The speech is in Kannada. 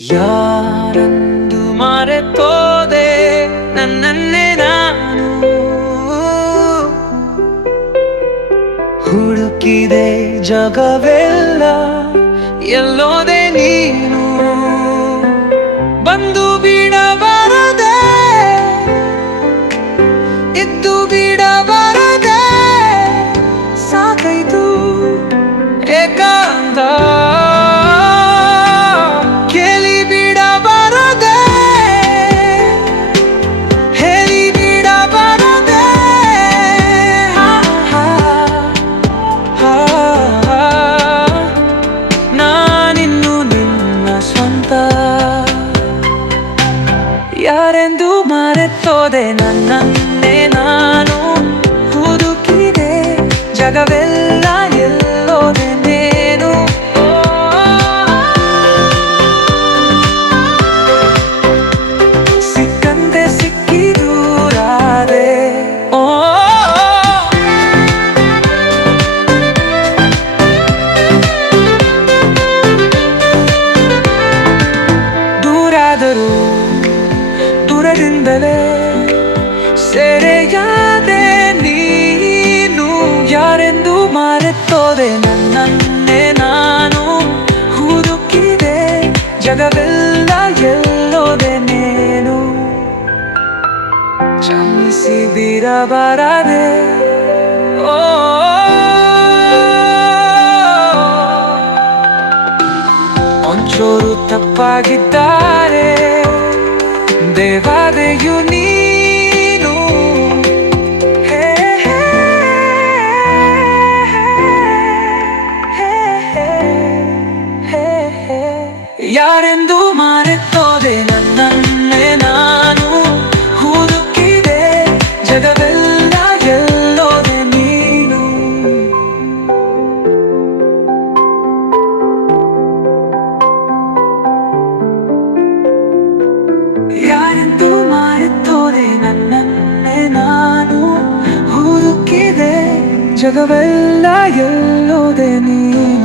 ಯಾರಂದು ಮರೆತೋದೆ ನನ್ನನ್ನೇ ನಾನು? ಹುಡುಕಿದೆ ಜಗವೆಲ್ಲ ಎಲ್ಲೋದೆ ನೀನು. ಬಂದು ಬಿಡಬಾರದೆ ಇದ್ದು ಬಿಡಬಾರದೆ. ಯಾರೆಂದು ಮರೆತೋದೆ ನನ್ನನ್ನೇ ನಾನು ಹುಡುಕಿದೆ ಜಗವೆಲ್ಲ ಮರೆತೋದೆ ನನ್ನನ್ನೇ ನಾನು ಹುಡುಕಿದೆ ಜಗವೆಲ್ಲ ಎಲ್ಲೋದೆ ನೇನು. ಕ್ಷಮಿಸಿ ಓ ಒಂಚೂರು ತಪ್ಪಾಗಿದ್ದಾರೆ ದೇವಾದೆಯು ನೀನು ಯಾರೆಂದು ಮಾರೆತ್ತೋದೆ ನನ್ನನ್ನೇ ನಾನು? ಹುಡುಕಿದೆ ಜಗವೆಲ್ಲ ಎಲ್ಲೋದೆ ನೀನು. ಯಾರೆಂದು ಮಾರೆತ್ತೋದೆ ನನ್ನನ್ನೇ ನಾನು? ಹುಡುಕಿದೆ ಜಗವೆಲ್ಲ ಎಲ್ಲೋದೆ ನೀನು.